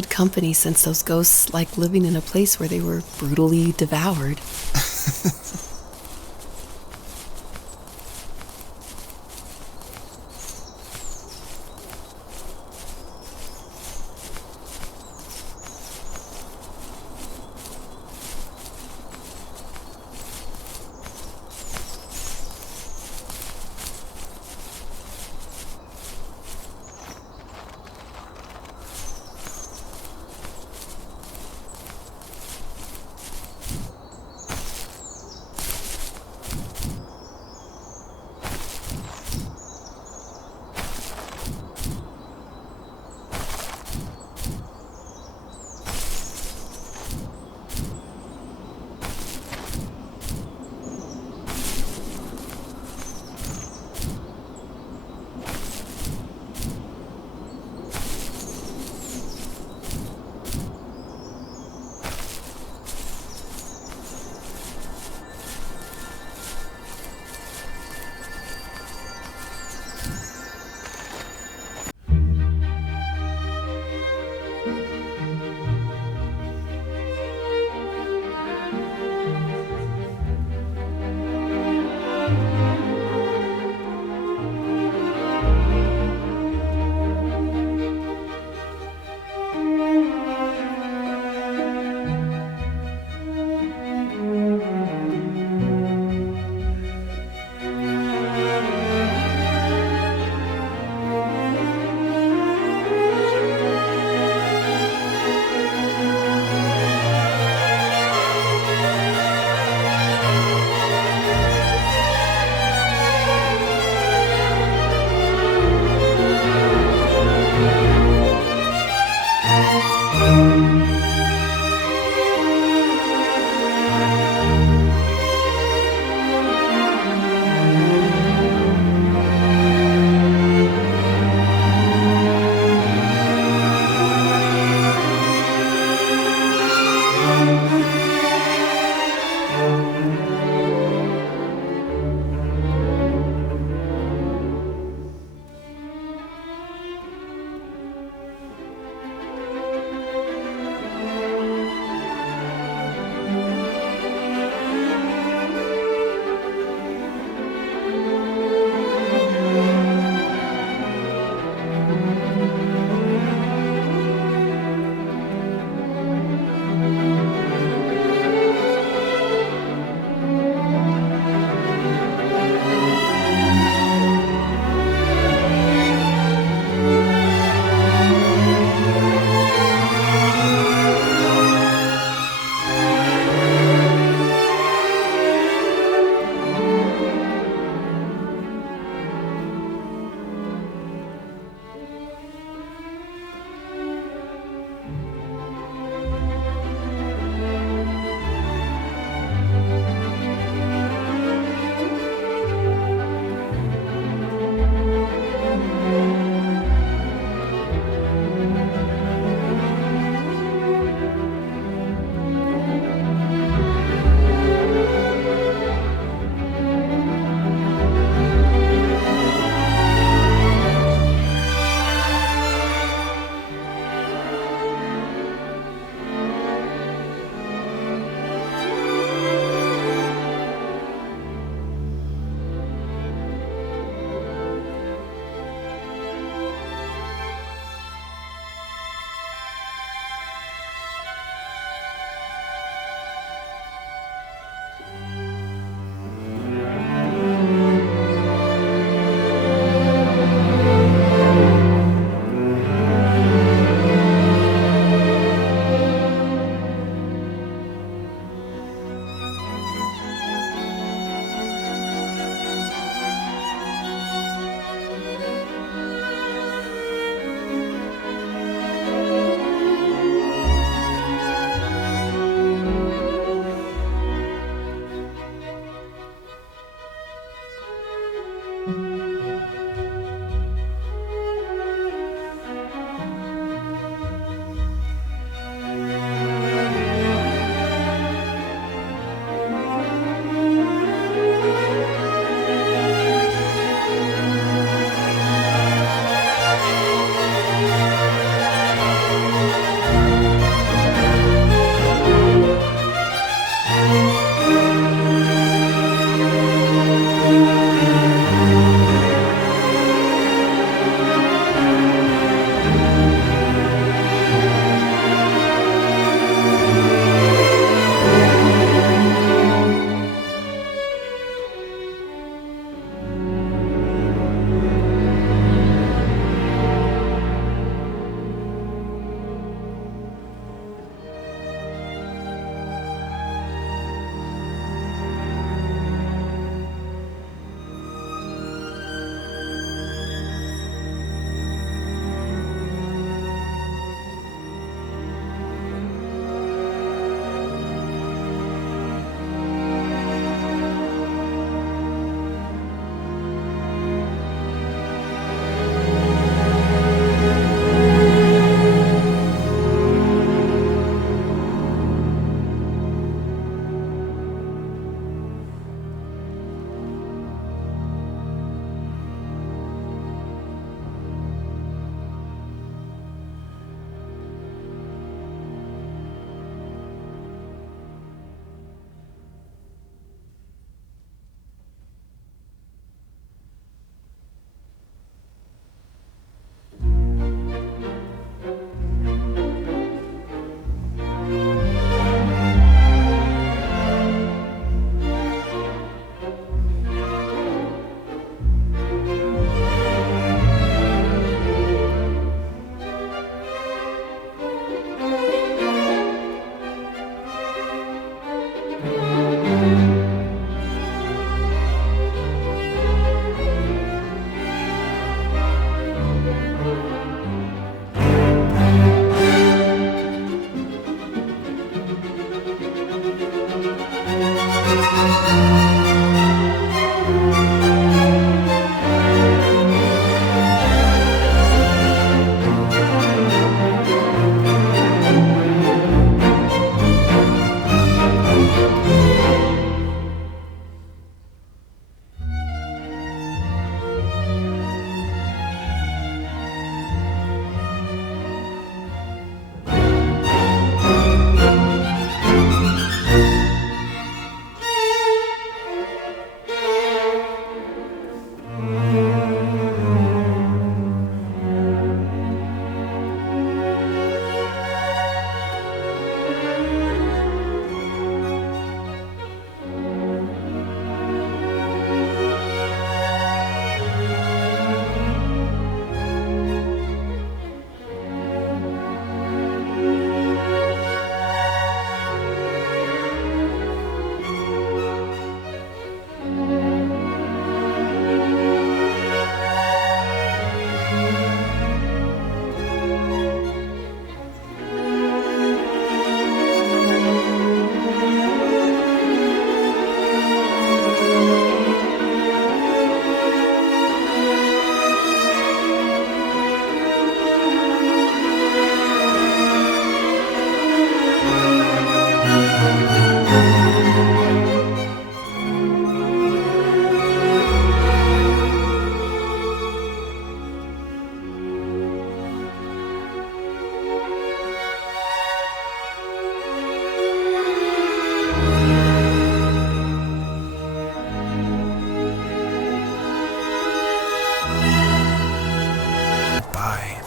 good company since those ghosts like living in a place where they were brutally devoured.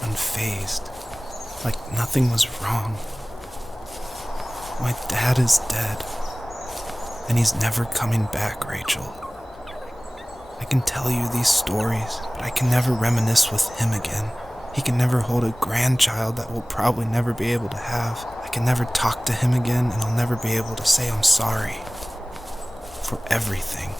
Unfazed, like nothing was wrong. My dad is dead, and he's never coming back, Rachel. I can tell you these stories, but I can never reminisce with him again. He can never hold a grandchild that we'll probably never be able to have. I can never talk to him again, and I'll never be able to say I'm sorry for everything.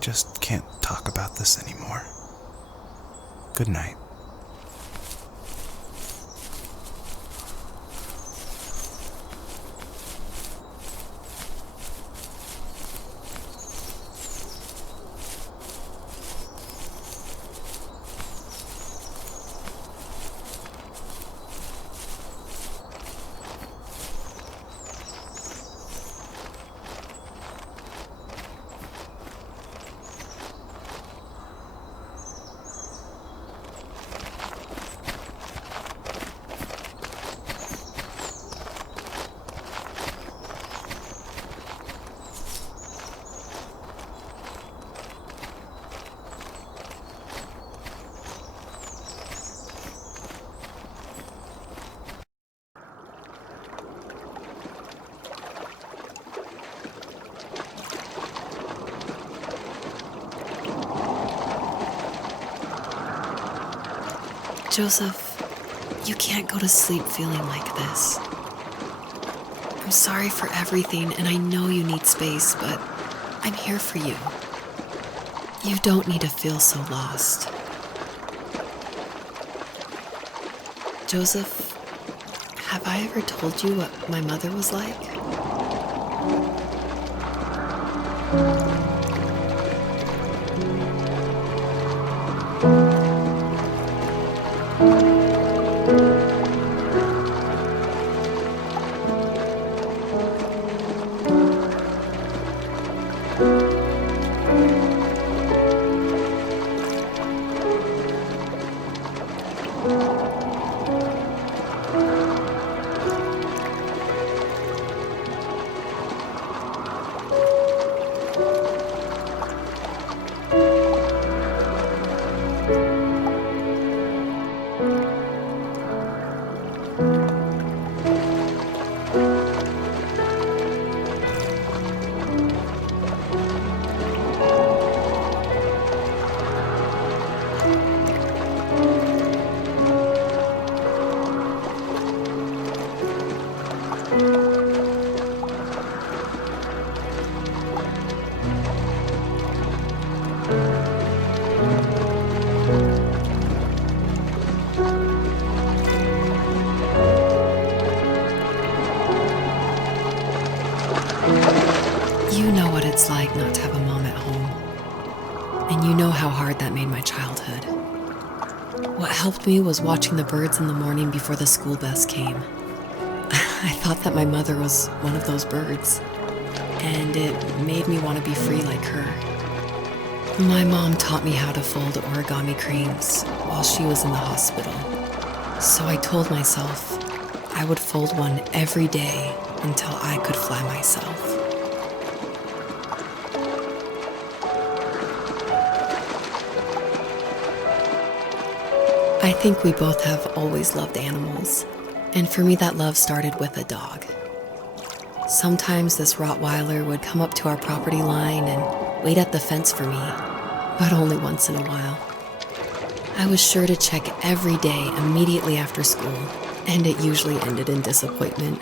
just can't talk about this anymore. Good night. Joseph, you can't go to sleep feeling like this. I'm sorry for everything, and I know you need space, but I'm here for you. You don't need to feel so lost. Joseph, have I ever told you what my mother was like? You know what it's like not to have a mom at home. And you know how hard that made my childhood. What helped me was watching the birds in the morning before the school bus came. I thought that my mother was one of those birds, and it made me want to be free like her. My mom taught me how to fold origami cranes while she was in the hospital. So I told myself I would fold one every day until I could fly myself. I think we both have always loved animals, and for me that love started with a dog. Sometimes this Rottweiler would come up to our property line and wait at the fence for me, but only once in a while. I was sure to check every day immediately after school, and it usually ended in disappointment.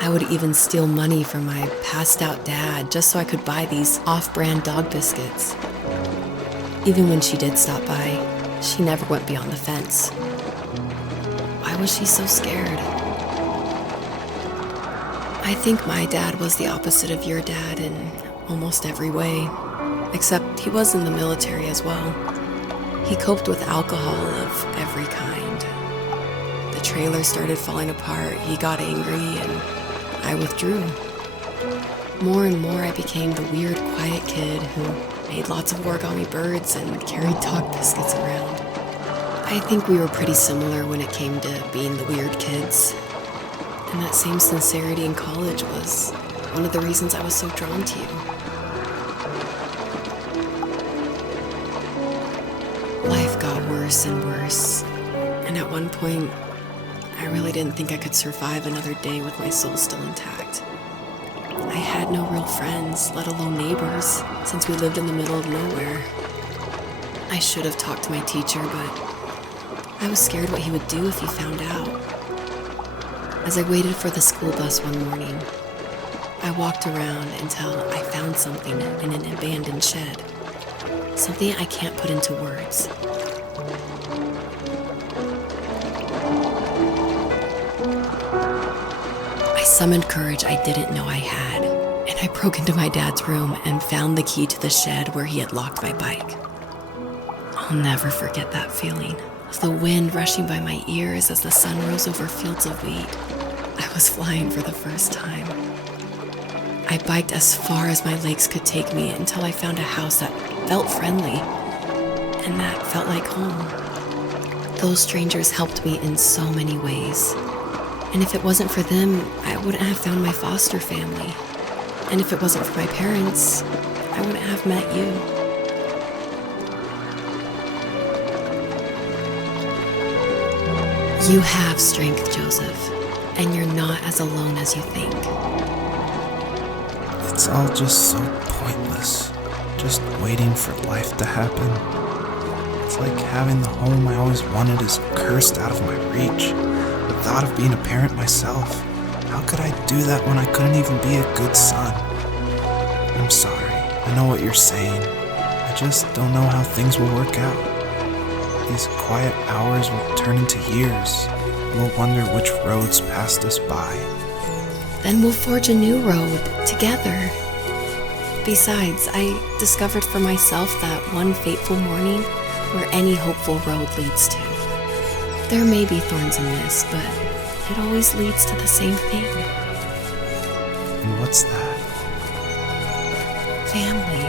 I would even steal money from my passed-out dad just so I could buy these off-brand dog biscuits. Even when she did stop by, she never went beyond the fence. Why was she so scared? I think my dad was the opposite of your dad in almost every way, except he was in the military as well. He coped with alcohol of every kind. The trailer started falling apart, he got angry, and I withdrew. More and more I became the weird, quiet kid who made lots of origami birds and carried dog biscuits around. I think we were pretty similar when it came to being the weird kids. And that same sincerity in college was one of the reasons I was so drawn to you. Life got worse and worse, and at one point, I really didn't think I could survive another day with my soul still intact. I had no real friends, let alone neighbors, since we lived in the middle of nowhere. I should have talked to my teacher, but I was scared what he would do if he found out. As I waited for the school bus one morning, I walked around until I found something in an abandoned shed. something I can't put into words. I summoned courage I didn't know I had, and I broke into my dad's room and found the key to the shed where he had locked my bike. I'll never forget that feeling, of the wind rushing by my ears as the sun rose over fields of wheat. I was flying for the first time. I biked as far as my legs could take me until I found a house that felt friendly, and that felt like home. Those strangers helped me in so many ways. And if it wasn't for them, I wouldn't have found my foster family. And if it wasn't for my parents, I wouldn't have met you. You have strength, Joseph, and you're not as alone as you think. It's all just so pointless, just waiting for life to happen. It's like having the home I always wanted is cursed out of my reach. The thought of being a parent myself, how could I do that when I couldn't even be a good son? I'm sorry, I know what you're saying. I just don't know how things will work out. These quiet hours will turn into years. We'll wonder which roads passed us by. Then we'll forge a new road together. Besides, I discovered for myself that one fateful morning where any hopeful road leads to. There may be thorns in this, but it always leads to the same thing. And what's that? Family.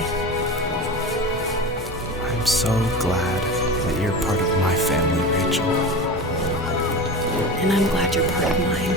I'm so glad that you're part of my family, Rachel. And I'm glad you're part of mine.